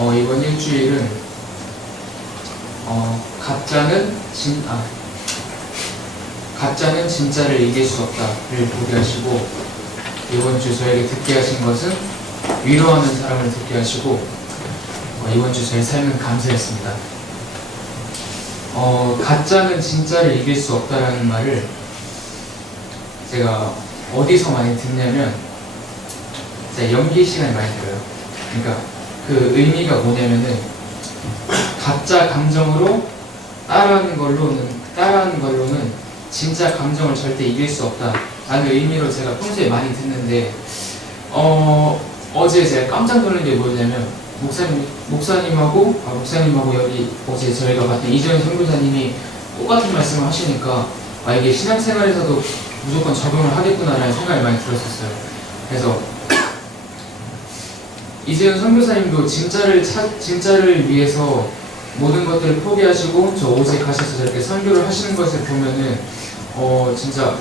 이번 일주일은 가짜는 진짜를 이길 수 없다를 보게 하시고, 이번 주 저에게 듣게 하신 것은 위로하는 사람을 듣게 하시고, 이번 주 저의 삶은 감사했습니다. 가짜는 진짜를 이길 수 없다라는 말을 제가 어디서 많이 듣냐면 제가 연기 시간에 많이 들어요. 그러니까 그 의미가 뭐냐면은 가짜 감정으로 따라하는 걸로는 진짜 감정을 절대 이길 수 없다라는 의미로 제가 평소에 많이 듣는데, 어제 제가 깜짝 놀란 게 뭐냐면 목사님하고 여기 어제 저희가 봤던 이재현 선교사님이 똑같은 말씀을 하시니까 이게 신앙생활에서도 무조건 적용을 하겠구나라는 생각이 많이 들었었어요. 그래서 이재현 선교사님도 진짜를 위해서 모든 것들을 포기하시고 저 옷에 가셔서 저렇게 선교를 하시는 것을 보면은 진짜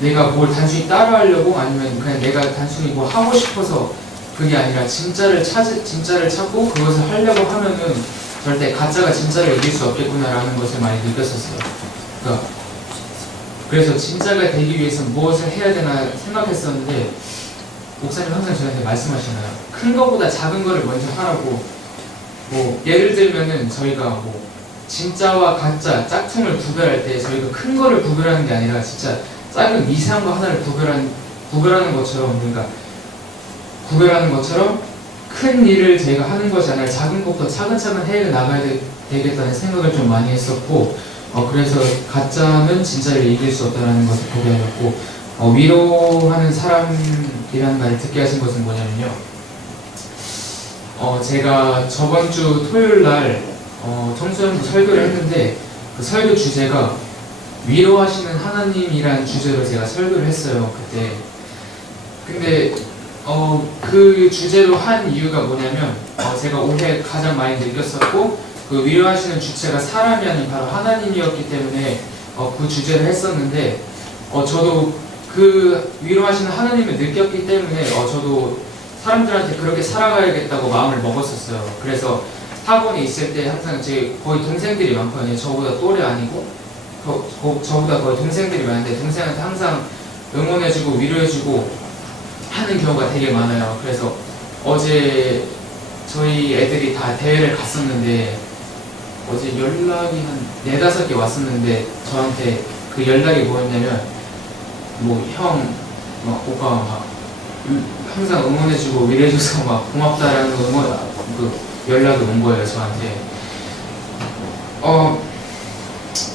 내가 뭘 단순히 따라하려고 아니면 그냥 내가 단순히 뭐 하고 싶어서 그게 아니라 진짜를 찾고 그것을 하려고 하면은 절대 가짜가 진짜를 이길 수 없겠구나라는 것을 많이 느꼈었어요. 그래서 진짜가 되기 위해서 무엇을 해야 되나 생각했었는데, 목사님 항상 저한테 말씀하시나요? 큰 거보다 작은 거를 먼저 하라고. 뭐 예를 들면은 저희가 뭐 진짜와 가짜, 짝퉁을 구별할 때 저희가 큰 거를 구별하는 게 아니라 진짜 작은 미세한 거 하나를 구별하는 것처럼, 그러니까 구별하는 것처럼 큰 일을 저희가 하는 것이 아니라 작은 것부터 차근차근 해 나가야 되겠다는 생각을 좀 많이 했었고, 그래서 가짜는 진짜를 이길 수 없다는 것을 보게 하였고, 위로하는 사람이라는 말을 듣게 하신 것은 뭐냐면요, 제가 저번 주 토요일 날 청소년부 설교를 했는데 그 설교 주제가 위로하시는 하나님이라는 주제로 제가 설교를 했어요, 그때. 근데 그 주제로 한 이유가 뭐냐면 제가 올해 가장 많이 느꼈었고, 그 위로하시는 주체가 사람이 아닌 바로 하나님이었기 때문에 그 주제를 했었는데, 저도 그 위로하시는 하나님을 느꼈기 때문에 저도 사람들한테 그렇게 살아가야겠다고 마음을 먹었었어요. 그래서 학원에 있을 때 항상 제 거의 동생들이 많거든요. 저보다 또래 아니고 저보다 거의 동생들이 많은데 동생한테 항상 응원해주고 위로해주고 하는 경우가 되게 많아요. 그래서 어제 저희 애들이 다 대회를 갔었는데 어제 연락이 한 4-5개 왔었는데 저한테 그 연락이 뭐였냐면 오빠 항상 응원해주고 위로해줘서 고맙다라는 연락이 온 거예요, 저한테.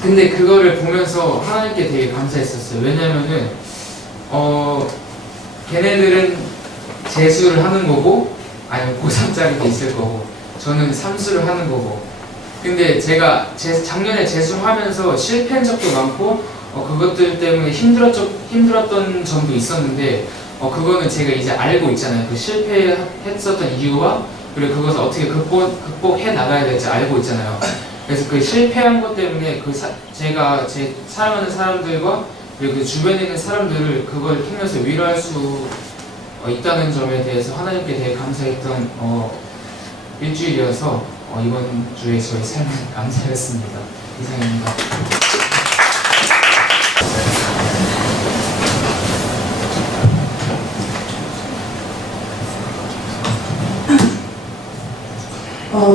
근데 그거를 보면서 하나님께 되게 감사했었어요. 왜냐면은 걔네들은 재수를 하는 거고 아니면 고3짜리도 있을 거고 저는 삼수를 하는 거고, 근데 제가 작년에 재수를 하면서 실패한 적도 많고 그것들 때문에 힘들었던 점도 있었는데 그거는 제가 이제 알고 있잖아요. 그 실패했었던 이유와 그리고 그것을 어떻게 극복해 나가야 될지 알고 있잖아요. 그래서 그 실패한 것 때문에 제가 제 사랑하는 사람들과 그리고 그 주변에 있는 사람들을 그걸 통해서 위로할 수 있다는 점에 대해서 하나님께 되게 감사했던 일주일이어서 이번 주에 저희 삶은 감사했습니다. 이상입니다.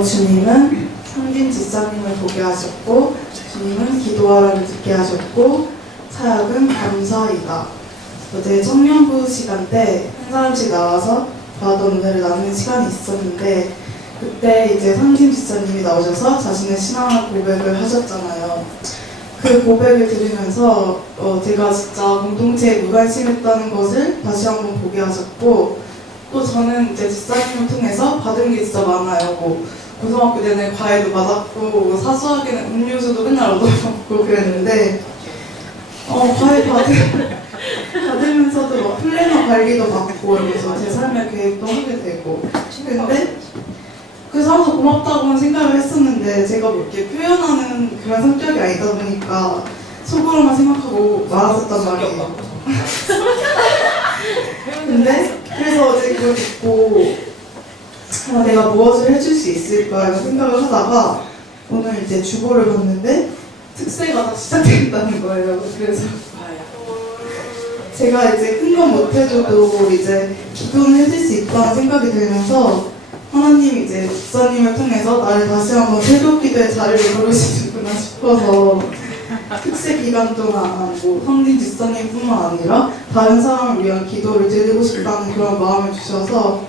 주님은 상진 집사님을 보게 하셨고, 주님은 기도하라를 듣게 하셨고, 사역은 감사이다. 어제 청년부 시간 때 한 사람씩 나와서 받았던 은혜를 나누는 시간이 있었는데, 그때 이제 상진 집사님이 나오셔서 자신의 신앙 고백을 하셨잖아요. 그 고백을 들으면서 제가 진짜 공동체에 무관심했다는 것을 다시 한번 보게 하셨고, 또 저는 이제 집사님을 통해서 받은 게 진짜 많아요. 고등학교 내내 과외도 받았고 사수학에는 음료수도 맨날 얻어먹고 그랬는데 과외 받으면서도 플래너 관리도 받고 이러면서 제 삶의 계획도 하게 되고, 근데 그래서 항상 고맙다고는 생각을 했었는데 제가 뭐 이렇게 표현하는 그런 성격이 아니다 보니까 속으로만 생각하고 말았었단 말이에요. 근데 그래서 어제 그걸 듣고 내가 무엇을 해줄 수 있을까 이런 생각을 하다가 오늘 이제 주보를 봤는데 특세가 다 시작된다는 거예요. 그래서 제가 이제 큰 건 못해줘도 이제 기도는 해줄 수 있다는 생각이 들면서 하나님이 이제 집사님을 통해서 나를 다시 한번 새벽 기도의 자리를 부르시는구나 싶어서 특세 기간 동안 뭐 성진 집사님뿐만 아니라 다른 사람을 위한 기도를 드리고 싶다는 그런 마음을 주셔서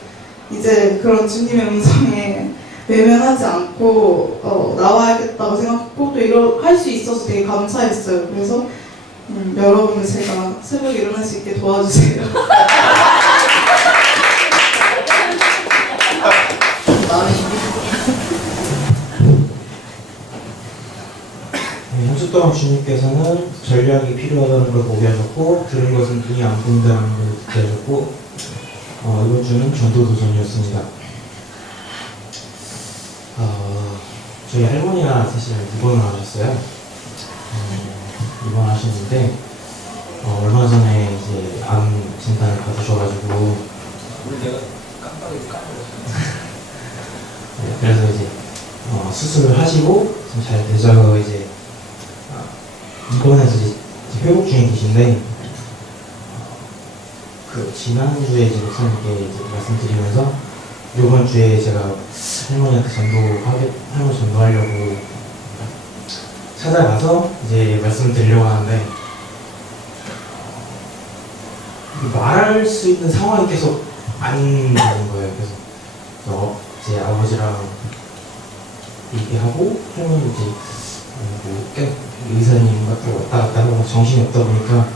이제 그런 주님의 음성에 외면하지 않고 나와야겠다고 생각하고 또 할 수 있어서 되게 감사했어요. 그래서 여러분들 제가 새벽에 일어날 수 있게 도와주세요. 한 주 동안 주님께서는 전략이 필요하다는 걸 보게 하셨고 들은 것은 눈이 안 보인다는 걸 듣게 하셨고 이번 주는 전도도전이었습니다. 저희 할머니가 사실 입원을 하셨어요. 입원하셨는데 얼마 전에 이제 암 진단을 받으셔가지고 우리 내가 깜빡이 까먹었어. 그래서 이제 수술을 하시고 좀 잘 되셔서 이제 입원해서 이제 회복 중에 계신데 그 지난주에 이제 목사님께 이제 말씀드리면서 이번 주에 제가 할머니한테 할머니 전도하려고 찾아가서 이제 말씀을 드리려고 하는데 말할 수 있는 상황이 계속 안 되는 거예요. 그래서 제 아버지랑 얘기하고 할머니 이제 뭐 의사님과 또 왔다 갔다 하고 정신이 없다 보니까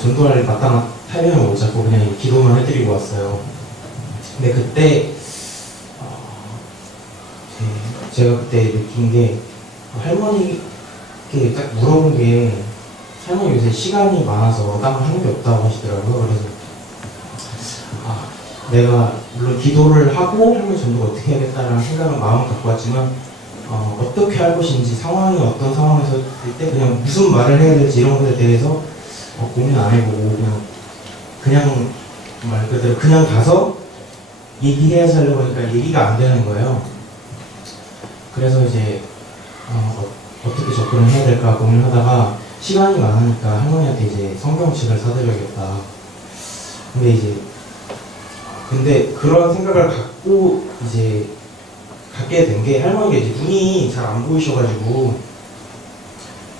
전도할 마땅한 타이밍을 못 잡고 그냥 기도만 해드리고 왔어요. 근데 그때 제가 그때 느낀 게 할머니께 딱 물어본 게 할머니 요새 시간이 많아서 딴 거 하는 게 없다고 하시더라고요. 그래서 내가 물론 기도를 하고 할머니 전도가 어떻게 해야겠다라는 생각은 마음 갖고 왔지만 어떻게 할 것인지 상황이 어떤 상황에서 일 때 그냥 무슨 말을 해야 될지 이런 것에 대해서 고민 안 해보고 그냥 말 그대로 그냥 가서 얘기해야지 하려고 하니까 얘기가 안 되는 거예요. 그래서 이제 어떻게 접근을 해야 될까 고민하다가 시간이 많으니까 할머니한테 이제 성경책을 사드려야겠다. 근데 그런 생각을 갖고 이제 갖게 된 게 할머니가 이제 눈이 잘 안 보이셔가지고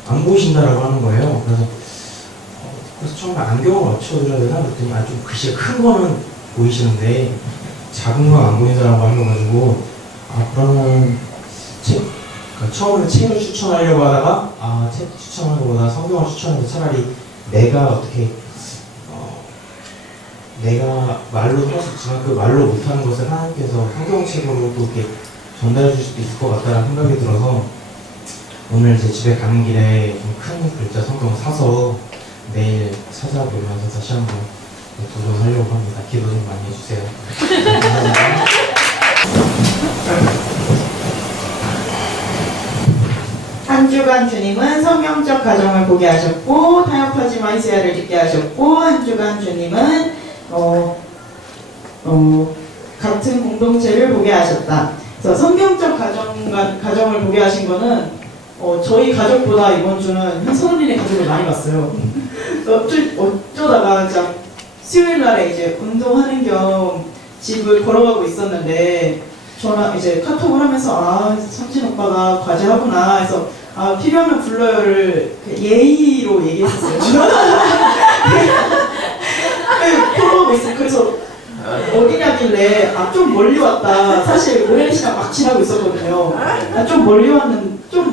안 보이신다라고 하는 거예요. 그래서 처음에 안경을 맞춰드려야 되나 그랬더니 좀 글씨가 큰 거는 보이시는데 작은 건 안 보인다라고 하셔가지고 그러면 그러니까 처음에 책을 추천하려고 하다가 책 추천하는 것보다 성경을 추천해서 차라리 내가 말로 할 수 있지만 그 말로 못하는 것을 하나님께서 성경책으로 또 이렇게 전달해 줄 수도 있을 것 같다는 생각이 들어서 오늘 이제 집에 가는 길에 좀 큰 글자 성경 사서 내일 찾아보면서 다시 한번 도전하려고 합니다. 기도 좀 많이 해주세요. 감사합니다. 한 주간 주님은 성경적 가정을 보게 하셨고 타협하지마 이스야를 듣게 하셨고 한 주간 주님은 같은 공동체를 보게 하셨다. 그래서 성경적 가정을 보게 하신 거는 저희 가족보다 이번 주는 현선언니네 가족을 많이 봤어요. 어쩌다가 진짜 수요일 날에 이제 운동하는 겸 집을 걸어가고 있었는데 이제 카톡을 하면서 성진 오빠가 과제하구나 해서 필요하면 불러요를 예의로 얘기했었어요. 걸어가고 있어요. 그래서 어디냐길래 좀 멀리 왔다. 사실 오랜 시간 막 지나고 있었거든요. 좀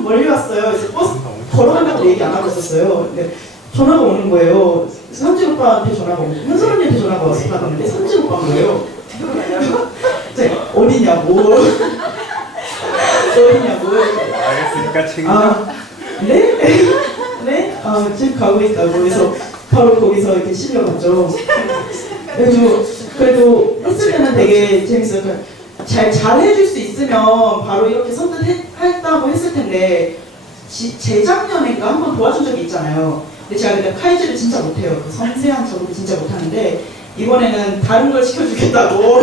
멀리 왔어요. 그래서 버스 걸어간다고 얘기 안 하고 있었어요. 근데 전화가 오는 거예요. 성진 오빠한테 전화가 오고 현선 언니한테 전화가 와서 받았는데 성진 오빠인 거예요. 어디냐고. 알겠으니까 책임져. 네? 네? 지금 가고 있다고. 그래서 바로 거기서 이렇게 실려갔죠. 그래도 했을 때는 되게 재밌어요. 잘 해줄 수 있으면 바로 이렇게 선택했다고 했을 텐데 재작년인가 한번 도와준 적이 있잖아요. 근데 제가 그때 카이즈를 진짜 못해요. 그 섬세한 작업을 진짜 못하는데 이번에는 다른 걸 시켜주겠다고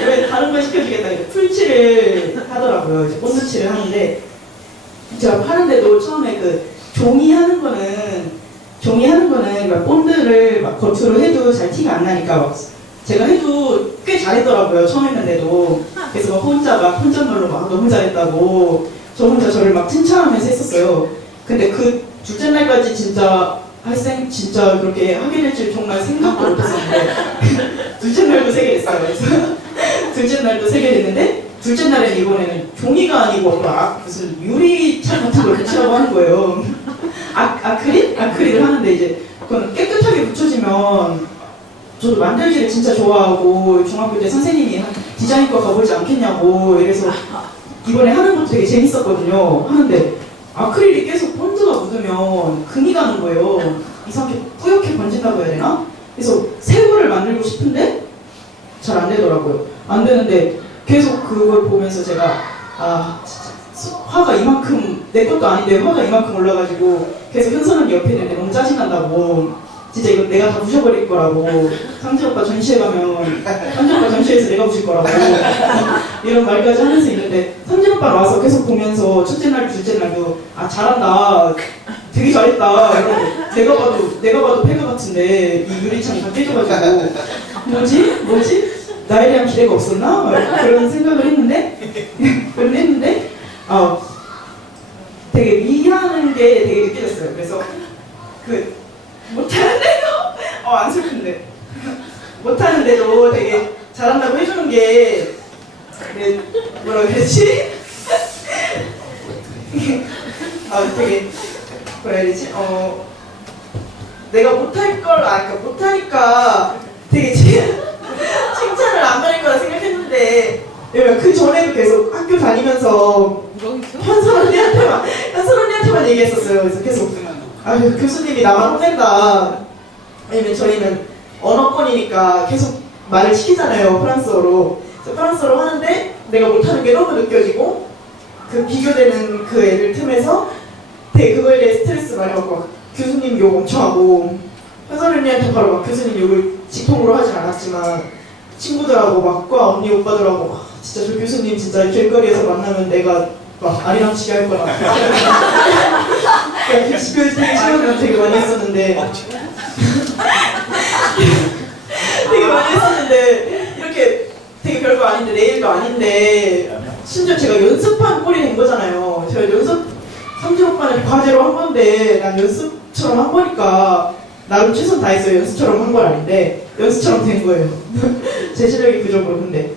이번에 다른 걸 시켜주겠다 이제 풀칠을 하더라고요. 이제 본드칠을 하는데 제가 하는데도 처음에 그 종이 하는 거는 막 본드를 막 겉으로 해도 잘 티가 안 나니까 막 제가 해도 꽤 잘했더라고요. 처음 했는데도. 그래서 막 혼자 막 혼잣말로 막 너무 잘했다고 저 혼자 저를 막 칭찬하면서 했었어요. 근데 그 둘째 날까지 진짜 진짜 그렇게 하게 될 줄 정말 생각도 못했었는데 둘째 날도 세게 됐어요. 그래서 둘째 날도 세게 됐는데 둘째 날에는 이번에는 종이가 아니고 막 무슨 유리창 같은 걸 붙이라고 하는 거예요. 아크릴? 아크릴을 하는데 이제 그건 깨끗하게 붙여지면 저도 만들기를 진짜 좋아하고 중학교 때 선생님이 디자인과 가보지 않겠냐고 이래서 이번에 하는 것도 되게 재밌었거든요. 하는데 아크릴이 계속 본드가 묻으면 금이 가는 거예요. 이상하게 뿌옇게 번진다고 해야 되나? 그래서 새우를 만들고 싶은데 잘 안 되더라고요. 안 되는데 계속 그걸 보면서 제가 진짜 화가 이만큼 내 것도 아닌데 화가 이만큼 올라가지고 계속 현선은 옆에 있는데 너무 짜증난다고 진짜 이거 내가 다 부셔버릴 거라고 상진 오빠 전시회 가면 상진 오빠 전시회에서 내가 부실 거라고 이런 말까지 하면서 있는데 상진 오빠 와서 계속 보면서 첫째 날 둘째 날도 잘한다 되게 잘했다 이러고 내가 봐도 폐가 같은데 이 유리창이 다 깨져가지고 뭐지 나에 대한 기대가 없었나 그런 생각을 했는데 되게 미안한 게 되게 느껴졌어요. 그래서 못하는데도 안 슬픈데 못하는데도 되게 잘한다고 해주는 게 뭐라 그랬지? 되게 뭐라 해야 되지? 내가 못할 걸 그러니까 못하니까 되게 칭찬을 안 받을 거라 생각했는데 그 전에도 계속 학교 다니면서 현선 언니한테만 얘기했었어요. 그래서 계속 교수님이 나만 혼낸다. 왜냐면 저희는 언어권이니까 계속 말을 시키잖아요. 프랑스어로. 그래서 프랑스어로 하는데 내가 못하는 게 너무 느껴지고 그 비교되는 그 애들 틈에서 되게 그거에 대해 스트레스 많이 받고 막 교수님 욕 엄청 하고 현선 언니한테 바로 막 교수님 욕을 직통으로 하진 않았지만 친구들하고 막 과 언니 오빠들하고 막 진짜 저 교수님 진짜 길거리에서 만나면 내가 막 아리랑치게 할 거라. 되게 시간을 되게 많이 했었는데 이렇게 되게 별거 아닌데 내일도 아닌데 심지어 제가 연습한 꼴이 된 거잖아요. 제가 상진 오빠는 과제로 한 건데 난 연습처럼 한 거니까 나름 최선 다했어요. 연습처럼 한 건 아닌데 연습처럼 된 거예요. 제 실력이 그 정도로. 근데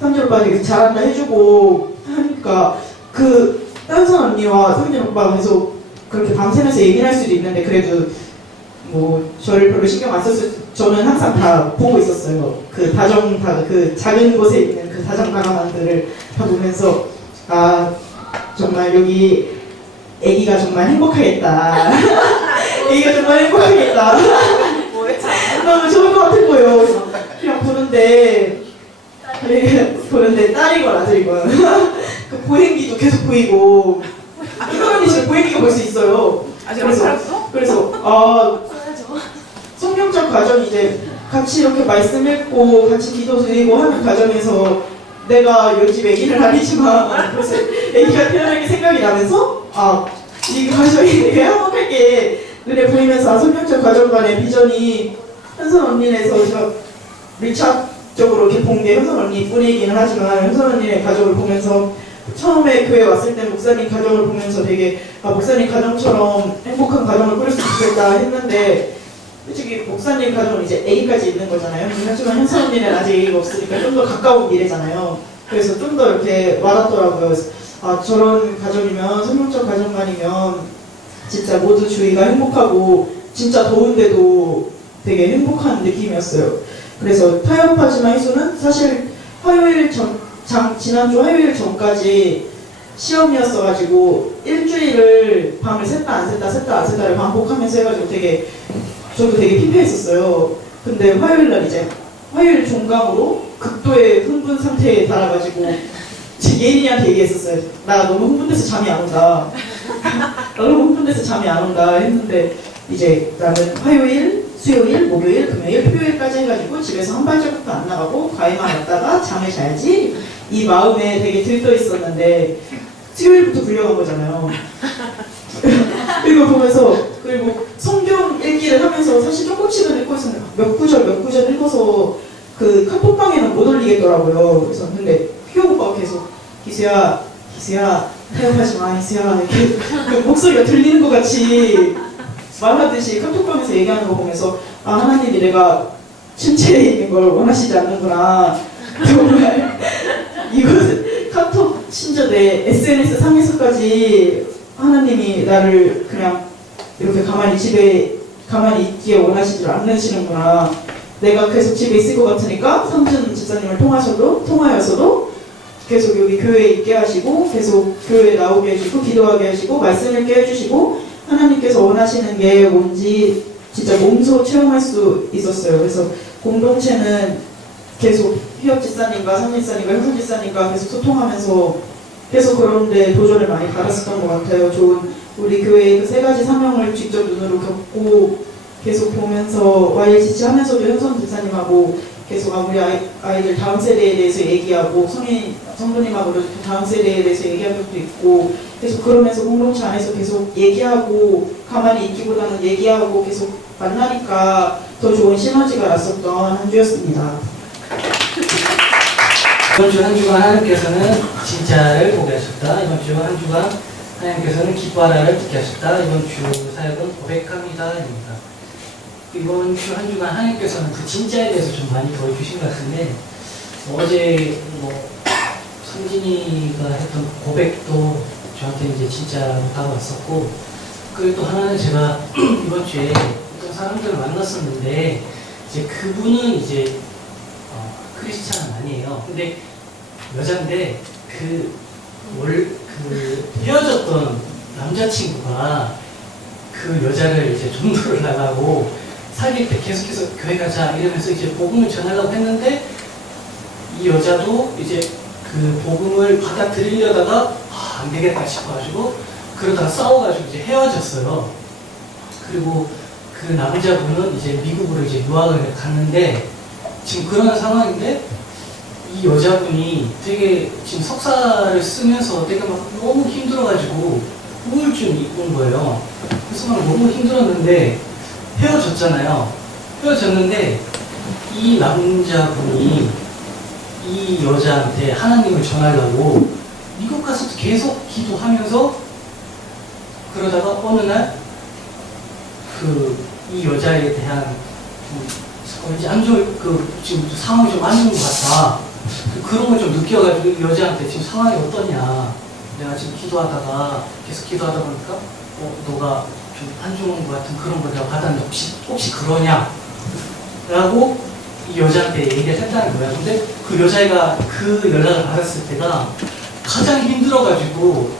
상진 오빠 되게 잘한다 해주고 하니까 그 현선 언니와 상진 오빠가 계속 그렇게 밤새면서 얘기를 할 수도 있는데 그래도 뭐 저를 별로 신경 안 썼을 저는 항상 다 보고 있었어요. 그 작은 곳에 있는 그 다정다감한들을 다 보면서 정말 여기 애기가 정말 행복하겠다. 애기가 정말 행복하겠다. 너무 좋을 것 같은 거예요. 그냥 보는데 딸이건 아들이건 그 보행기도 계속 보이고 현선 언니 지금 보행기가 볼 수 있어요. 그래서 성경적 과정 이제 같이 이렇게 말씀 읽고 같이 기도 드리고 하는 과정에서 내가 요즘 애기는 아니지만 그래서 애기가 태어난 게 생각이 나면서 이 과정이 되게 행복하게 눈에 보이면서 성경적 과정 간의 비전이 현선 언니네에서 제가 밀착적으로 이렇게 본 게 현선 언니 뿐이기는 하지만 현선 언니네 가족을 보면서 처음에 교회 왔을 때 목사님 가정을 보면서 되게 목사님 가정처럼 행복한 가정을 꾸릴 수 있겠다 했는데 솔직히 목사님 가정은 이제 A까지 있는 거잖아요. 하지만 현선 언니는 아직 A가 없으니까 좀 더 가까운 미래잖아요. 그래서 좀 더 이렇게 와닿더라고요. 저런 가정이면 성경적 가정만이면 진짜 모두 주위가 행복하고 진짜 더운데도 되게 행복한 느낌이었어요. 그래서 타협하지만 희수는 사실 지난주 화요일 전까지 시험이었어가지고 일주일을 밤을 샜다 안 샜다를 반복하면서 해가지고 저도 되게 피폐했었어요. 근데 화요일 종강으로 극도의 흥분 상태에 달아가지고 제 예인이한테 얘기했었어요. 나 너무 흥분돼서 잠이 안 온다. 했는데 이제 나는 화요일, 수요일, 목요일, 금요일, 토요일까지 해가지고 집에서 한 발자국도 안 나가고 과외만 갔다가 잠을 자야지 이 마음에 되게 들떠 있었는데 수요일부터 불려간 거잖아요. 이거 보면서 그리고 성경 읽기를 하면서 사실 조금씩은 읽고 있었는데 몇 구절 읽어서 그 카톡방에는 못 올리겠더라고요. 그래서 근데 휘호 오빠가 계속 기수야 타협하지 마 기수야 이렇게 그 목소리가 들리는 것 같이 말하듯이 카톡방에서 얘기하는 거 보면서 아 하나님이 내가 침체에 있는 걸 원하시지 않는구나. 정말 이것은 카톡 심지어 내 SNS 상에서까지 하나님이 나를 그냥 이렇게 가만히 집에 가만히 있기에 원하시지 않으시는구나. 내가 계속 집에 있을 것 같으니까 성준 집사님을 통하여서도 계속 여기 교회에 있게 하시고 계속 교회에 나오게 해주고 기도하게 하시고 말씀을 읽게 해주시고 하나님께서 원하시는 게 뭔지 진짜 몸소 체험할 수 있었어요. 그래서 공동체는 계속 휘업 집사님과 성진 집사님과 형선 집사님과 계속 소통하면서 계속 그런데 도전을 많이 받았었던 것 같아요. 좋은 우리 교회의 그 세 가지 사명을 직접 눈으로 겪고 계속 보면서 YLCC 하면서도 현선 집사님하고 계속 우리 아이들 다음 세대에 대해서 얘기하고 성도님하고도 다음 세대에 대해서 얘기한 적도 있고 계속 그러면서 공동체 안에서 계속 얘기하고 가만히 있기보다는 얘기하고 계속 만나니까 더 좋은 시너지가 났었던 한 주였습니다. 이번 주 한 주간 하나님께서는 진짜를 보게 하셨다. 이번 주 한 주간 하나님께서는 기뻐하라를 듣게 하셨다. 이번 주 사역은 고백합니다입니다. 이번 주 한 주간 하나님께서는 그 진짜에 대해서 좀 많이 보여주신 것 같은데 어제 성진이가 했던 고백도 저한테 이제 진짜로 다가왔었고 그리고 또 하나는 제가 이번 주에 어떤 사람들을 만났었는데 이제 그분은 이제 크리스찬은 아니에요. 근데 여잔데 그 헤어졌던 남자친구가 그 여자를 이제 전도를 나가고 사귈 때 계속해서 교회 가자 이러면서 이제 복음을 전하려고 했는데 이 여자도 이제 그 복음을 받아들이려다가 안 되겠다 싶어가지고 그러다가 싸워가지고 이제 헤어졌어요. 그리고 그 남자분은 이제 미국으로 이제 유학을 갔는데 지금 그런 상황인데 이 여자분이 되게 지금 석사를 쓰면서 되게 막 너무 힘들어가지고 우울증이 온 거예요. 그래서 막 너무 힘들었는데 헤어졌잖아요. 헤어졌는데 이 남자분이 이 여자한테 하나님을 전하려고 미국 가서도 계속 기도하면서 그러다가 어느 날 이 여자에 대한 왠지 안 좋을 지금 상황이 좀 안 좋은 것 같다. 그런 걸 좀 느껴가지고 이 여자한테 지금 상황이 어떠냐. 내가 지금 기도하다가 계속 기도하다 보니까 너가 좀 안 좋은 것 같은 그런 걸 내가 받았는데 혹시 그러냐? 라고 이 여자한테 얘기를 했다는 거야. 근데 그 여자애가 그 연락을 받았을 때가 가장 힘들어가지고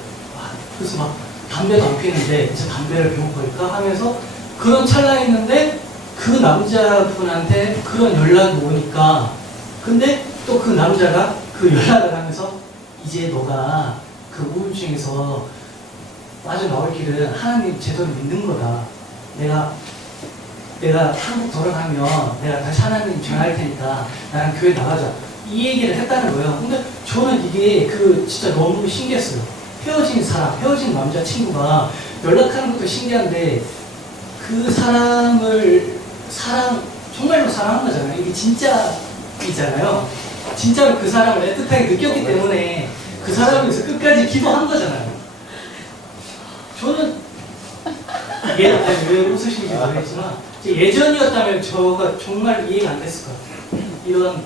그래서 막 담배도 안 피는데 이제 담배를 피워볼까 하면서 그런 찰나에 있는데 그 남자분한테 그런 연락이 오니까 근데 또 그 남자가 그 연락을 하면서 이제 너가 그 우울증에서 빠져나올 길은 하나님 제대로 믿는 거다. 내가 한국 돌아가면 내가 다시 하나님 전할 테니까 나랑 교회 나가자. 이 얘기를 했다는 거예요. 근데 저는 이게 진짜 너무 신기했어요. 헤어진 남자친구가 연락하는 것도 신기한데 그 사람을 정말로 사랑한 거잖아요. 이게 진짜이잖아요. 진짜로 그 사람을 애틋하게 느꼈기 때문에 그 사람을 위해서 끝까지 기도한 거잖아요. 저는 왜 웃으시는지 모르겠지만 예전이었다면 저가 정말 이해가 안 됐을 것 같아요. 이런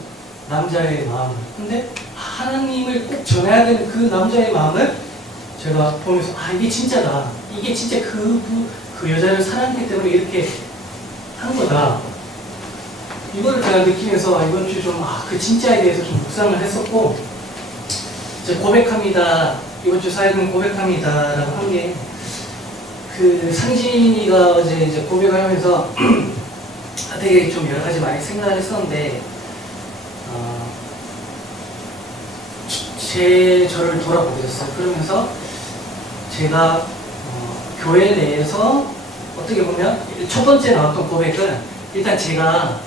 남자의 마음을. 근데 하나님을 꼭 전해야 되는 그 남자의 마음을 제가 보면서 이게 진짜다. 이게 진짜 그 여자를 사랑했기 때문에 이렇게 한 거다. 이거를 제가 느끼면서 이번 주 좀 그 진짜에 대해서 좀 묵상을 했었고 이제 고백합니다. 이번 주 사역은 고백합니다라고 한 게 상진이가 어제 이제 고백을 하면서 되게 좀 여러 가지 많이 생각을 했었는데 저를 돌아보게 됐어요. 그러면서 제가 교회 내에서 어떻게 보면 첫 번째 나왔던 고백은 일단 제가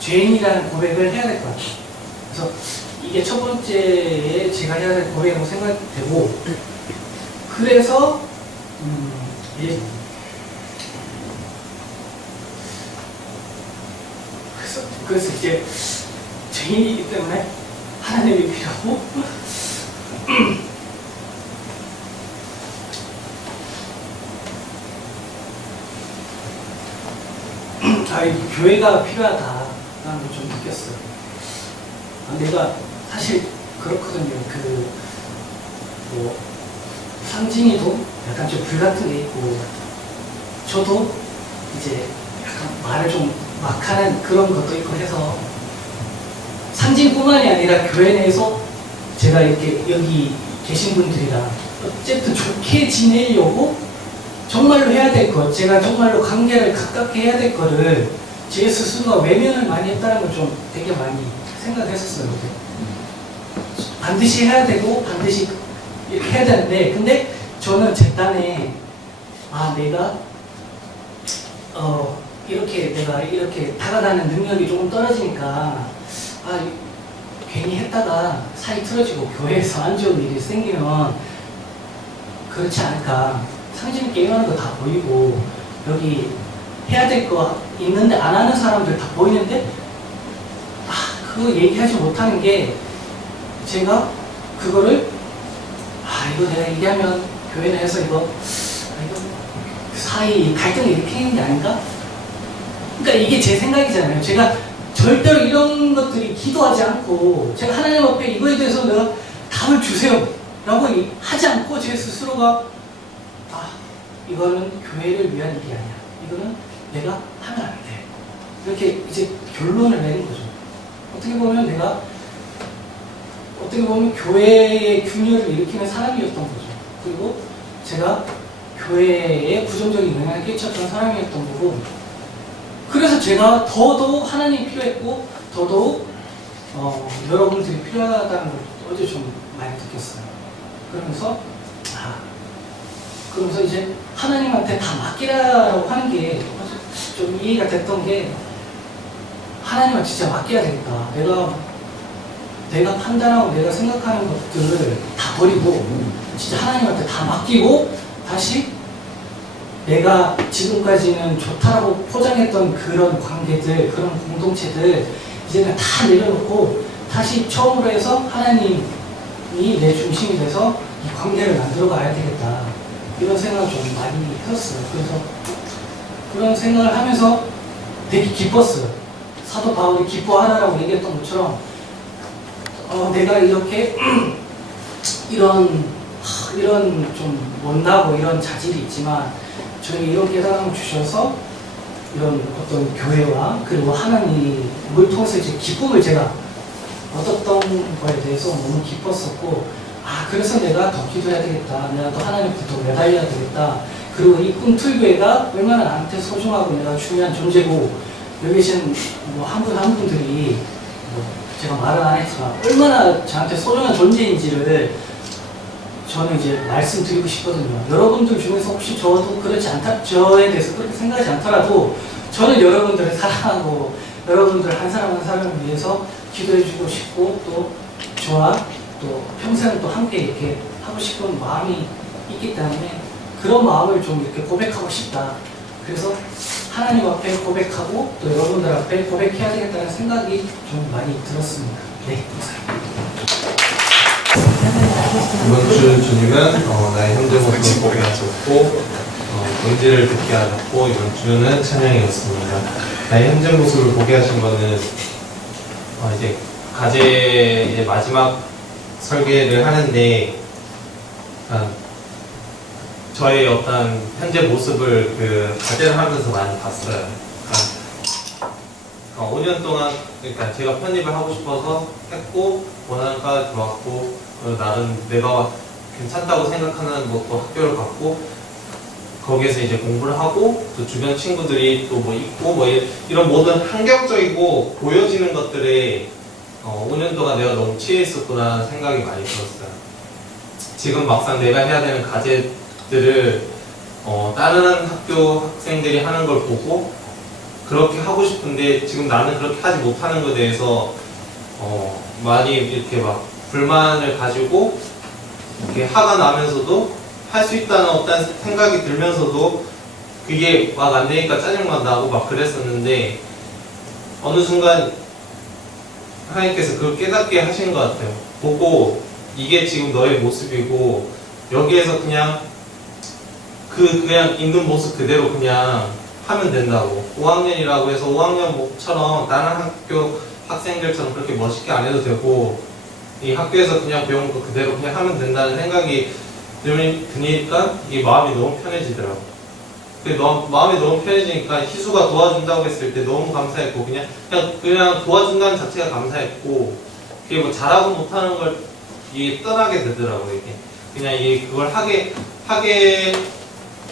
죄인이라는 고백을 해야 될 것 같아요. 그래서 이게 첫 번째에 제가 해야 될 고백이라고 생각되고, 그래서 예. 그래서 이제 죄인이기 때문에 하나님이 필요하고 이 교회가 필요하다라는 걸 좀 느꼈어요. 내가 사실 그렇거든요. 뭐 상진이도 약간 좀 불같은 게 있고, 저도 이제 약간 말을 좀 막 하는 그런 것도 있고 해서, 상진뿐만이 아니라 교회 내에서 제가 이렇게 여기 계신 분들이랑 어쨌든 좋게 지내려고 정말로 해야 될 것, 제가 정말로 관계를 가깝게 해야 될 거를 제 스스로가 외면을 많이 했다는 걸 좀 되게 많이 생각했었어요. 반드시 해야 되고 반드시 이렇게 해야 되는데, 근데 저는 제 딴에 내가 이렇게 내가 이렇게 다가가는 능력이 조금 떨어지니까 괜히 했다가 사이 틀어지고 교회에서 안 좋은 일이 생기면 그렇지 않을까. 상진 게임하는 거 다 보이고 여기 해야 될 거 있는데 안 하는 사람들 다 보이는데 그거 얘기하지 못하는 게, 제가 그거를 이거 내가 얘기하면 교회 내에서 이거 사이 갈등을 일으키는 게 아닌가? 그러니까 이게 제 생각이잖아요. 제가 절대로 이런 것들이 기도하지 않고, 제가 하나님 앞에 이거에 대해서 내가 답을 주세요 라고 하지 않고, 제 스스로가 이거는 교회를 위한 일이 아니야, 이거는 내가 하면 안 돼, 이렇게 이제 결론을 내린 거죠. 어떻게 보면 교회의 균열을 일으키는 사람이었던 거죠. 그리고 제가 교회에 부정적인 영향을 끼쳤던 사람이었던 거고, 그래서 제가 더더욱 하나님이 필요했고, 더더욱 여러분들이 필요하다는 걸 어제 좀 많이 느꼈어요. 그러면서 이제 하나님한테 다 맡기라고 하는 게 좀 이해가 됐던 게, 하나님한테 진짜 맡겨야 되겠다. 내가 판단하고 내가 생각하는 것들을 다 버리고 진짜 하나님한테 다 맡기고, 다시 내가 지금까지는 좋다라고 포장했던 그런 관계들, 그런 공동체들 이제는 다 내려놓고 다시 처음으로 해서 하나님이 내 중심이 돼서 이 관계를 만들어 가야 되겠다, 이런 생각을 좀 많이 했었어요. 그래서 그런 생각을 하면서 되게 기뻤어요. 사도 바울이 기뻐하라라고 얘기했던 것처럼 내가 이렇게 이런 좀 못나고 이런 자질이 있지만 저에게 이런 깨달음을 주셔서 이런 어떤 교회와 그리고 하나님을 통해서 이제 기쁨을 제가 얻었던 거에 대해서 너무 기뻤었고, 그래서 내가 더 기도해야 되겠다, 내가 또 하나님부터 매달려야 되겠다, 그리고 이 꿈틀교회가 얼마나 나한테 소중하고 내가 중요한 존재고, 여기 계신 한 분 한 분들이 제가 말은 안 했지만 얼마나 저한테 소중한 존재인지를 저는 이제 말씀드리고 싶거든요. 여러분들 중에서 혹시 저도 그렇지 않다, 저에 대해서 그렇게 생각하지 않더라도 저는 여러분들을 사랑하고 여러분들 한 사람 한 사람을 위해서 기도해주고 싶고, 또 저와 또 평생 또 함께 이렇게 하고 싶은 마음이 있기 때문에 그런 마음을 좀 이렇게 고백하고 싶다. 그래서 하나님 앞에 고백하고 또 여러분들 앞에 고백해야 되겠다는 생각이 좀 많이 들었습니다. 네, 감사합니다. 이번 주 주님은 나의 현재 모습을 보게 하셨고 본질을 듣게 하셨고, 이번 주는 찬양이었습니다. 나의 현재 모습을 보게 하신 거는 이제 가제 이제 마지막 설계를 하는데 저의 어떤 현재 모습을 가제를 하면서 많이 봤어요. 5년 동안 그러니까 제가 편입을 하고 싶어서 했고, 원하는 과에 들어왔고, 나름 내가 괜찮다고 생각하는 또 학교를 갔고, 거기에서 이제 공부를 하고, 또 주변 친구들이 또 있고 이런 모든 환경적이고 보여지는 것들에 5년 동안 내가 너무 취해 있었구나 생각이 많이 들었어요. 지금 막상 내가 해야 되는 과제들을 다른 학교 학생들이 하는 걸 보고 그렇게 하고 싶은데 지금 나는 그렇게 하지 못하는 것에 대해서 많이 이렇게 막 불만을 가지고 이렇게 화가 나면서도 할 수 있다는 어떤 생각이 들면서도 그게 막 안 되니까 짜증만 나고 막 그랬었는데 어느 순간 하나님께서 그걸 깨닫게 하신 것 같아요. 보고 이게 지금 너의 모습이고 여기에서 그냥 그냥 있는 모습 그대로 그냥 하면 된다고. 5학년이라고 해서 5학년처럼 다른 학교 학생들처럼 그렇게 멋있게 안 해도 되고 이 학교에서 그냥 배운 거 그대로 그냥 하면 된다는 생각이 드니까 이 마음이 너무 편해지더라고. 마음이 너무 편해지니까 희수가 도와준다고 했을 때 너무 감사했고 그냥 도와준다는 자체가 감사했고 그게 뭐 잘하고 못하는 걸 이게 떠나게 되더라고. 이게 그냥 그걸 하게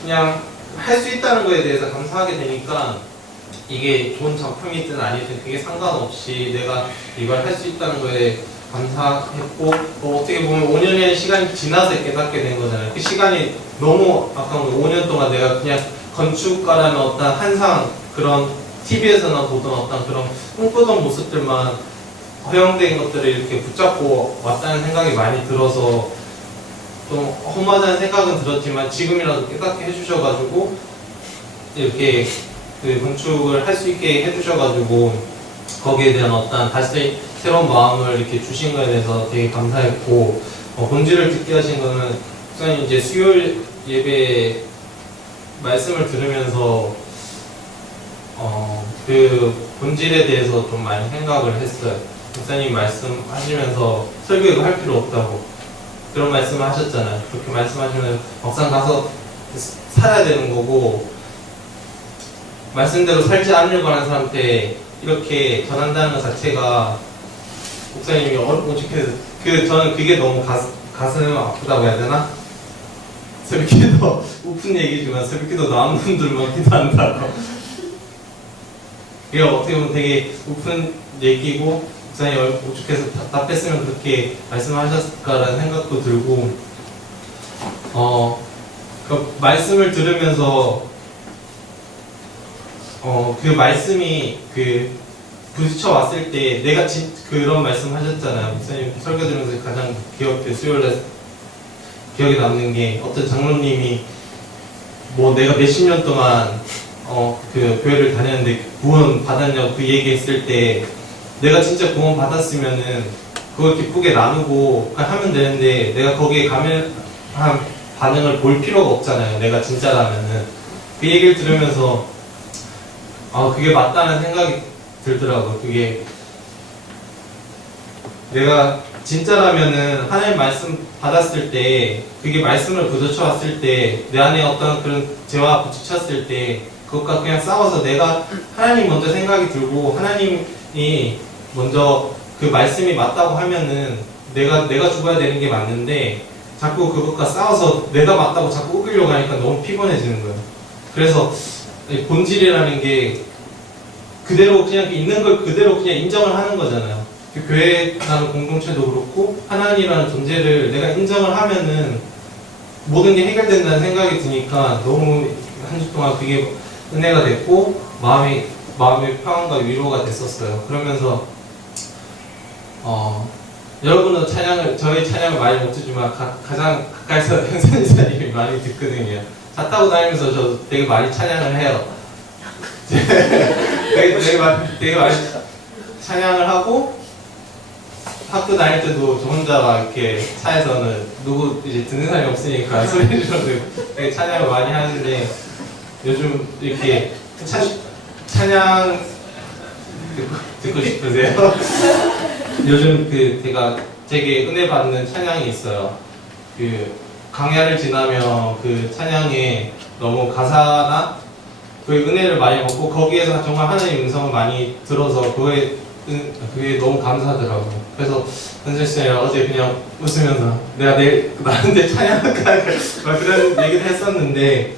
그냥 할 수 있다는 거에 대해서 감사하게 되니까 이게 좋은 작품이든 아니든 그게 상관없이 내가 이걸 할 수 있다는 거에 감사했고 어떻게 보면 5년의 시간이 지나서 깨닫게 된 거잖아요. 그 시간이 너무 아까운 거 5년 동안 내가 그냥 건축가라는 어떤 한상 그런 TV에서나 보던 어떤 그런 꿈꾸던 모습들만 허용된 것들을 이렇게 붙잡고 왔다는 생각이 많이 들어서 좀 험하다는 생각은 들었지만 지금이라도 깨닫게 해주셔가지고 이렇게 그 건축을 할 수 있게 해주셔가지고 거기에 대한 어떤 다시 새로운 마음을 이렇게 주신 거에 대해서 되게 감사했고 본질을 듣게 하신 거는 목사님 이제 수요일 예배 말씀을 들으면서 그 본질에 대해서 좀 많이 생각을 했어요. 목사님 말씀하시면서 설교 이거 할 필요 없다고 그런 말씀을 하셨잖아요. 그렇게 말씀하시면 막상 가서 살아야 되는 거고 말씀대로 살지 않으려고 하는 사람한테 이렇게 전한다는 것 자체가 목사님이 오직해서 저는 그게 너무 가슴 아프다고 해야 되나? 새벽기도 우픈 얘기지만 새벽기도 나온 분들만 기도한다고 이게 어떻게 보면 되게 우픈 얘기고 목사님 오죽해서 답답했으면 그렇게 말씀하셨을까라는 생각도 들고 그 말씀을 들으면서 그 말씀이 부딪혀 왔을 때 내가 그런 말씀 하셨잖아요. 목사님 설교 들으면서 가장 수요일에 기억에 남는 게 어떤 장로님이 뭐 내가 몇십 년 동안 그 교회를 다녔는데 구원 받았냐고 그 얘기했을 때 내가 진짜 구원 받았으면은 그걸 기쁘게 나누고 하면 되는데 내가 거기에 가면 한 반응을 볼 필요가 없잖아요. 내가 진짜라면은 그 얘기를 들으면서 그게 맞다는 생각이 들더라고요. 그게 내가 진짜라면은 하나님 말씀 받았을 때 그게 말씀을 부딪혀 왔을 때 내 안에 어떤 그런 죄와 부딪혔을 때 그것과 그냥 싸워서 내가 하나님 먼저 생각이 들고 하나님이 먼저 그 말씀이 맞다고 하면은 내가 죽어야 되는 게 맞는데 자꾸 그것과 싸워서 내가 맞다고 자꾸 우기려고 하니까 너무 피곤해지는 거예요. 그래서 본질이라는 게 그대로 그냥 있는 걸 그대로 그냥 인정을 하는 거잖아요. 교회라는 공동체도 그렇고 하나님이라는 존재를 내가 인정을 하면은 모든 게 해결된다는 생각이 드니까 너무 한 주 동안 그게 은혜가 됐고 마음의 평안과 위로가 됐었어요. 그러면서 여러분은 저희 찬양을 많이 못 듣지만 가장 가까이서 현선 이사님이 많이 듣거든요. 차 타고 다니면서 저 되게 많이 찬양을 해요. 되게 많이 찬양을 하고 학교 다닐 때도 저 혼자 이렇게 차에서는 누구 이제 듣는 사람이 없으니까 소리 지르면서 되게 찬양을 많이 하는데 요즘 이렇게 찬양 듣고 싶으세요? 요즘 제가 되게 은혜 받는 찬양이 있어요. 강야를 지나며 그 찬양에 너무 가사나 그 은혜를 많이 받고 거기에서 정말 하나님의 음성을 많이 들어서 그게 너무 감사하더라고요. 그래서 현준 씨랑 어제 그냥 웃으면서 내가 나한테 찬양할까 막 그런 얘기를 했었는데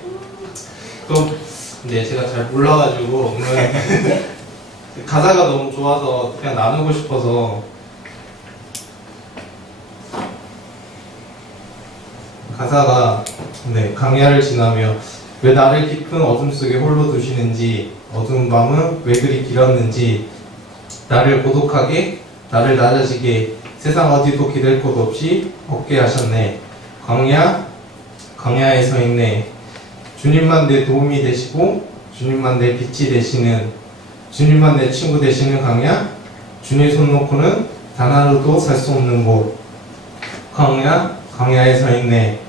근데 제가 잘 몰라가지고 가사가 너무 좋아서 그냥 나누고 싶어서 가사가 강야를 지나며 왜 나를 깊은 어둠 속에 홀로 두시는지, 어두운 밤은 왜 그리 길었는지, 나를 고독하게, 나를 낮아지게, 세상 어디도 기댈 곳 없이 없게 하셨네. 광야에 서 있네. 주님만 내 도움이 되시고, 주님만 내 빛이 되시는, 주님만 내 친구 되시는 광야, 주님 손 놓고는 단 하루도 살 수 없는 곳. 광야에 서 있네.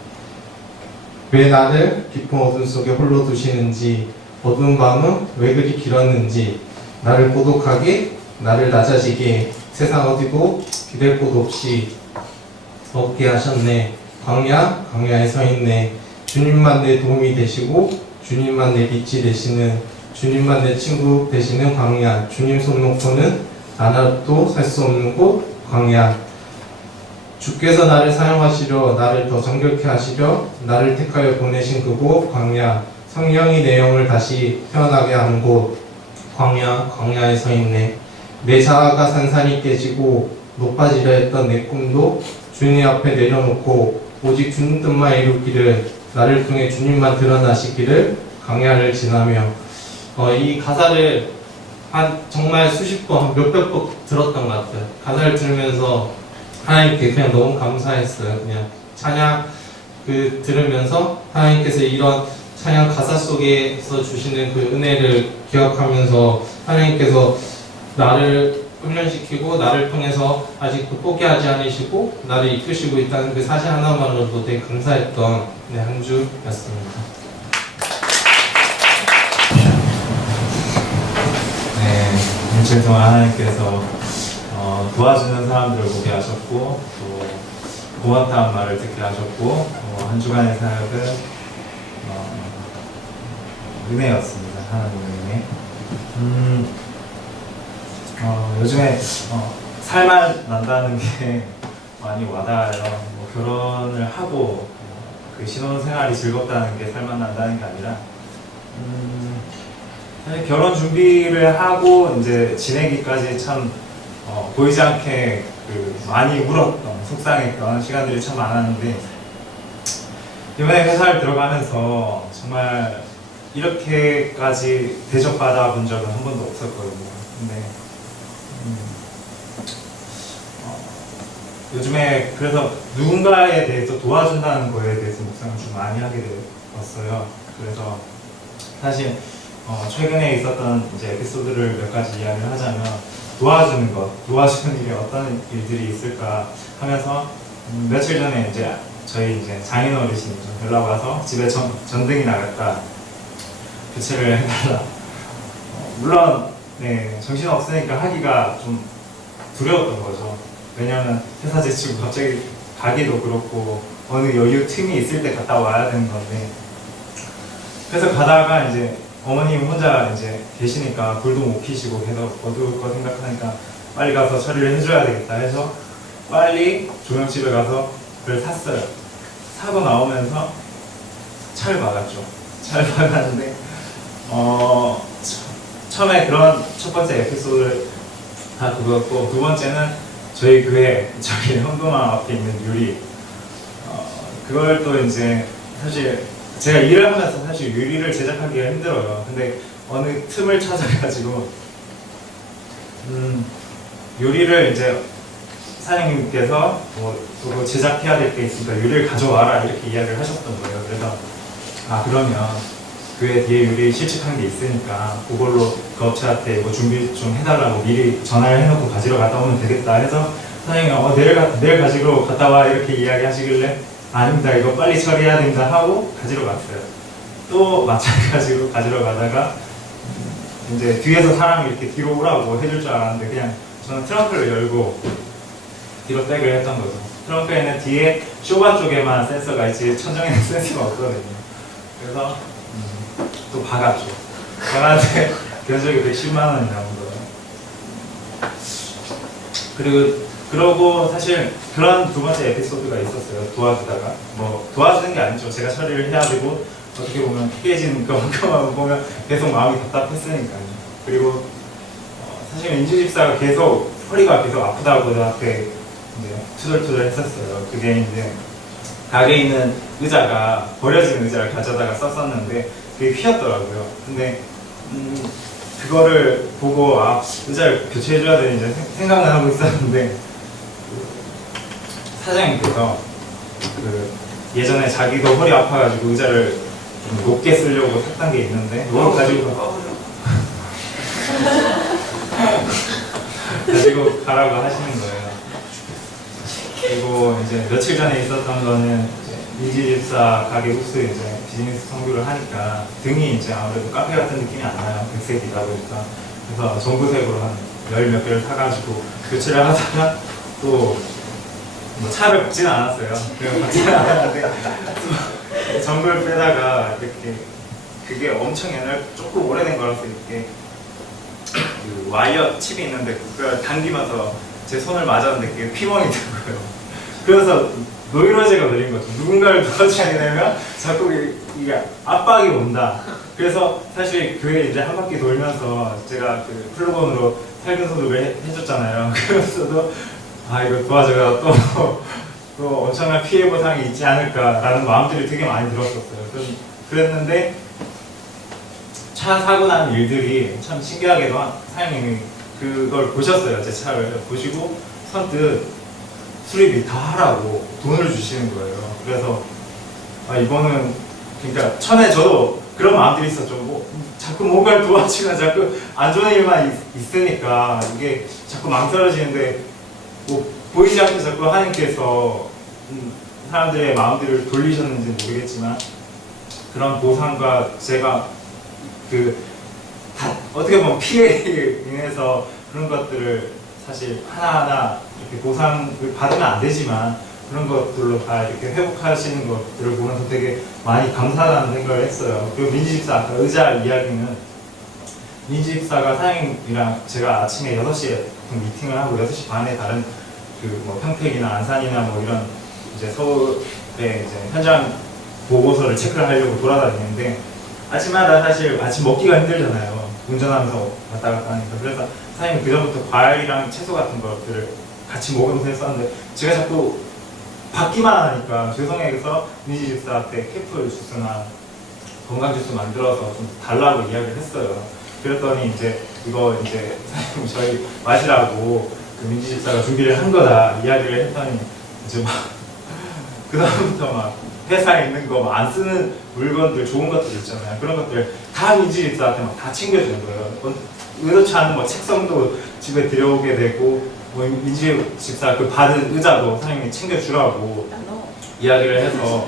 왜 나를 깊은 어둠 속에 홀로 두시는지, 어두운 밤은 왜 그리 길었는지, 나를 고독하게, 나를 낮아지게, 세상 어디도 기댈 곳 없이 없게 하셨네. 광야에 서 있네. 주님만 내 도움이 되시고, 주님만 내 빛이 되시는, 주님만 내 친구 되시는 광야, 주님 손 놓고는 단 하루도 살 수 없는 곳, 광야. 주께서 나를 사용하시려, 나를 더 정결케 하시려, 나를 택하여 보내신 그곳, 광야. 성령이 내 영을 다시 태어나게 하는 곳, 광야에 서 있네. 내 자아가 산산이 깨지고 높아지려 했던 내 꿈도 주님 앞에 내려놓고 오직 주님 뜻만 이루기를, 나를 통해 주님만 드러나시기를 광야를 지나며. 이 가사를 정말 수십 번, 몇백 번 들었던 것 같아요. 가사를 들으면서 하나님께 그냥 너무 감사했어요. 그냥 찬양 들으면서 하나님께서 이런 찬양 가사 속에서 주시는 그 은혜를 기억하면서 하나님께서 나를 훈련시키고 나를 통해서 아직 포기하지 않으시고 나를 이끄시고 있다는 그 사실 하나만으로도 되게 감사했던 한 주였습니다. 네, 일주일 동안 하나님께서 도와주는 사람들을 보게 하셨고 또 고맙다는 말을 듣게 하셨고 한 주간의 사역은 은혜였습니다. 하나님의 은혜. 요즘에 살만 난다는 게 많이 와닿아요. 결혼을 하고 그 신혼생활이 즐겁다는 게 살만 난다는 게 아니라 사실 결혼 준비를 하고 이제 지내기까지 참 보이지 않게 많이 울었던, 속상했던 시간들이 참 많았는데 이번에 회사를 들어가면서 정말 이렇게까지 대접받아 본 적은 한 번도 없었거든요. 근데 요즘에 그래서 누군가에 대해서 도와준다는 거에 대해서 묵상을 좀 많이 하게 되었어요. 그래서 사실 최근에 있었던 이제 에피소드를 몇 가지 이야기를 하자면 도와주는 일이 어떤 일들이 있을까 하면서 며칠 전에 이제 저희 이제 장인 어르신이 좀 연락 와서 집에 전등이 나갔다 교체를 해달라. 물론 네, 정신 없으니까 하기가 좀 두려웠던 거죠. 왜냐하면 회사 제치고 갑자기 가기도 그렇고 어느 여유 틈이 있을 때 갔다 와야 되는 건데, 그래서 가다가 이제 어머님 혼자 이제 계시니까 불도 못 켜시고 계속 어두울 거 생각하니까 빨리 가서 처리를 해줘야 되겠다 해서 빨리 조명집에 가서 그걸 샀어요. 사고 나오면서 차를 막았죠. 차를 막았는데 처음에 그런 첫 번째 에피소드를 다 그거였고, 두 번째는 저희 교회 저기 현금암 앞에 있는 유리, 그걸 또 이제 사실 제가 일을 하면서 사실 유리를 제작하기가 힘들어요. 근데 어느 틈을 찾아가지고 유리를 이제 사장님께서 그거 제작해야 될 게 있으니까 유리를 가져와라 이렇게 이야기를 하셨던 거예요. 그래서 그러면 교회 뒤에 유리 실측한 게 있으니까 그걸로 그 업체한테 이거 준비 좀 해달라고 미리 전화를 해놓고 가지러 갔다 오면 되겠다 해서 사장님이 내일 가지러 갔다 와 이렇게 이야기하시길래 아닙니다, 이거 빨리 처리해야 된다 하고 가지러 갔어요. 또 마찬가지로 가지러 가다가 이제 뒤에서 사람이 이렇게 뒤로 오라고 해줄 줄 알았는데 그냥 저는 트렁크를 열고 뒤로 백을 했던 거죠. 트렁크에는 뒤에 쇼바 쪽에만 센서가 있지 천정에는 센서가 없거든요. 그래서 또 박았죠. 박았는데 견적이 110만 원이 나온 거예요. 그러고 사실 그런 두 번째 에피소드가 있었어요. 도와주다가 도와주는 게 아니죠. 제가 처리를 해야 되고 어떻게 보면 깨진 것만 보면 계속 마음이 답답했으니까요. 그리고 사실 인주집사가 계속 허리가 계속 아프다고 저한테 이제 투덜투덜 했었어요. 그게 이제 가게에 있는 의자가 버려진 의자를 가져다가 썼었는데 그게 휘었더라고요. 근데 그거를 보고 의자를 교체해줘야 되는 이제 생각은 하고 있었는데 사장님께서 예전에 자기도 허리 아파가지고 의자를 좀 높게 쓰려고 샀던 게 있는데 그걸 가지고 가라고 하시는 거예요. 그리고 이제 며칠 전에 있었던 거는 민지집사 가게 흡수 이제 비즈니스 선교를 하니까 등이 이제 아무래도 카페 같은 느낌이 안 나요. 백색이다 보니까. 그래서 전구색으로 한 열 몇 개를 사가지고 교체를 하다가 또 뭐 차를 볶지는 않았어요. 그냥 볶지는 않았는데 전구를 빼다가 이렇게 그게 엄청 옛날 조금 오래된 거라서 이렇게 그 와이어 칩이 있는데 그걸 당기면서 제 손을 맞았는데 그게 피멍이 들고요. 그래서 노이로제가 걸린 거죠. 누군가를 도와주게 되면 자꾸 이게 압박이 온다. 그래서 사실 교회 이제 한 바퀴 돌면서 제가 그 플로건으로 살균 소독을 해줬잖아요. 그러면서도 이거 도와줘야 또 엄청난 피해 보상이 있지 않을까라는 마음들이 되게 많이 들었었어요. 그랬는데 차 사고 난 일들이 참 신기하게도 사장님이 그걸 보셨어요. 제 차를 보시고 선뜻 수리비 다 하라고 돈을 주시는 거예요. 그래서 이거는 그러니까 처음에 저도 그런 마음들이 있었죠. 자꾸 뭔가를 도와주면 자꾸 안 좋은 일만 있으니까 이게 자꾸 망설여지는데 보이지 않게 자꾸 하나님께서 사람들의 마음들을 돌리셨는지 모르겠지만 그런 보상과 제가 어떻게 보면 피해에 인해서 그런 것들을 사실 하나하나 이렇게 보상을 받으면 안 되지만 그런 것들로 다 이렇게 회복하시는 것들을 보면서 되게 많이 감사하다는 생각을 했어요. 그리고 민지집사 아까 의자 이야기는 민지집사가 사장님이랑 제가 아침에 6시에 미팅을 하고 6시 반에 다른 평택이나 안산이나 뭐 이런 이제 서울에 이제 현장 보고서를 체크를 하려고 돌아다니는데 아침마다 사실 아침 먹기가 힘들잖아요. 운전하면서 왔다 갔다 하니까. 그래서 사장님이 그전부터 과일이랑 채소 같은 것들을 같이 먹으면서 했었는데 제가 자꾸 받기만 하니까 죄송해서 민지집사한테 캐플 주스나 건강 주스 만들어서 좀 달라고 이야기를 했어요. 그랬더니 이제 이거 이제 사장님 저희 마시라고 그 민지집사가 준비를 한 거다 이야기를 했더니 이제 그다음부터 회사에 있는 거 안 쓰는 물건들 좋은 것들 있잖아요. 그런 것들 다 민지집사한테 다 챙겨주는 거예요. 의도치 않은 책성도 집에 들여오게 되고 민지집사 그 받은 의자도 사장님이 챙겨주라고 이야기를 해서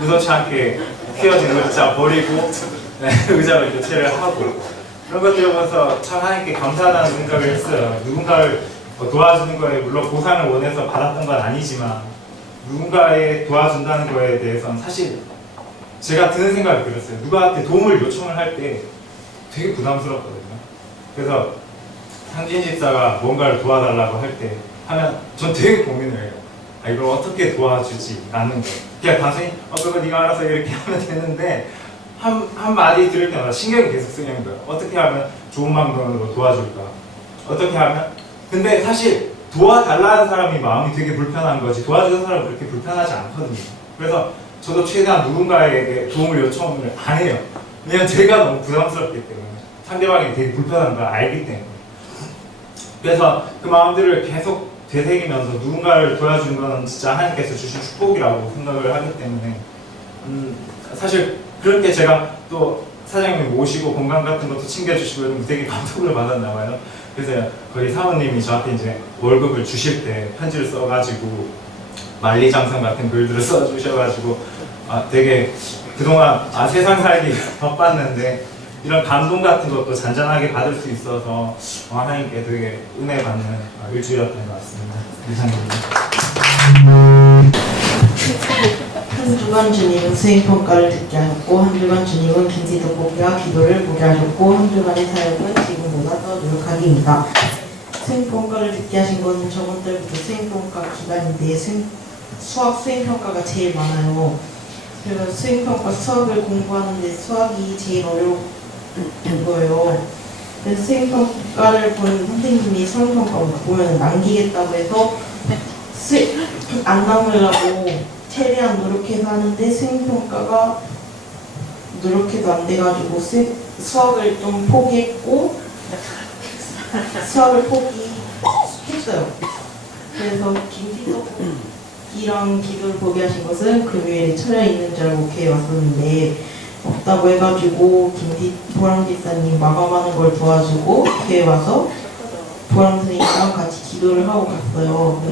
의도치 않게 휘어진 의자 버리고 의자를 교체를 하고 그런 것들을 보면서 참 하나님께 감사하다는 생각을 했어요. 누군가를 도와주는 거에 물론 보상을 원해서 받았던 건 아니지만 누군가에 도와준다는 거에 대해서는 사실 제가 드는 생각이 그랬어요. 누구한테 도움을 요청을 할 때 되게 부담스럽거든요. 그래서 상진 집사가 뭔가를 도와달라고 할 때 하면 전 되게 고민을 해요. 이걸 어떻게 도와주지? 라는 거. 그냥 단순히 그거 네가 알아서 이렇게 하면 되는데 한 마디 들을 때마다 신경이 계속 쓰이는 거예요. 어떻게 하면 좋은 방법으로 도와줄까? 어떻게 하면? 근데 사실 도와달라는 사람이 마음이 되게 불편한 거지 도와주는 사람은 그렇게 불편하지 않거든요. 그래서 저도 최대한 누군가에게 도움을 요청을 안 해요. 왜냐면 제가 너무 부담스럽기 때문에 상대방이 되게 불편한 걸 알기 때문에. 그래서 그 마음들을 계속 되새기면서 누군가를 도와주는 건 진짜 하나님께서 주신 축복이라고 생각을 하기 때문에 사실 그렇게 제가 또 사장님을 모시고 건강 같은 것도 챙겨주시고 되게 감동을 받았나 봐요. 그래서 거기 사모님이 저한테 이제 월급을 주실 때 편지를 써가지고 만리장성 같은 글들을 써주셔가지고 되게 그동안 세상 살기 바빴는데 이런 감동 같은 것도 잔잔하게 받을 수 있어서 하나님께 되게 은혜 받는 일주일이었던 것 같습니다. 이상입니다. 한 주간 주님은 수행평가를 듣게 하셨고 한 주간 주님은 긴지 돋보기와 기도를 보게 하셨고 한 주간의 사역은 지금보다 더 노력하기입니다. 수행평가를 듣게 하신 것은 저번 달부터 수행평가 기간인데 수학 수행평가가 제일 많아요. 그래서 수행평가 수학을 공부하는데 수학이 제일 어려운 거예요. 그래서 수행평가를 본 선생님이 수행평가 보면 남기겠다고 해서 안 남으려고 최대한 노력해서 하는데 수행평가가 노력해도 안 돼가지고 수학을 좀 포기했고 수학을 포기했어요. 그래서 김지석이랑 기도를 포기하신 것은 금요일에 철야 있는 줄 알고 교회 왔었는데 없다고 해가지고 보람 집사님 마감하는 걸 도와주고 교회 와서 보람 선생님이랑 같이 기도를 하고 갔어요.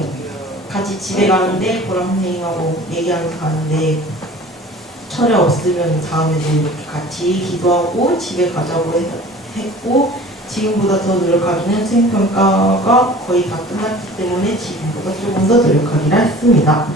같이 집에 가는데 보람 선생님하고 얘기하면서 가는데 철야 없으면 다음에도 이렇게 같이 기도하고 집에 가자고 했고 지금보다 더 노력하기는 수행평가가 거의 다 끝났기 때문에 지금보다 조금 더 노력하기로 했습니다.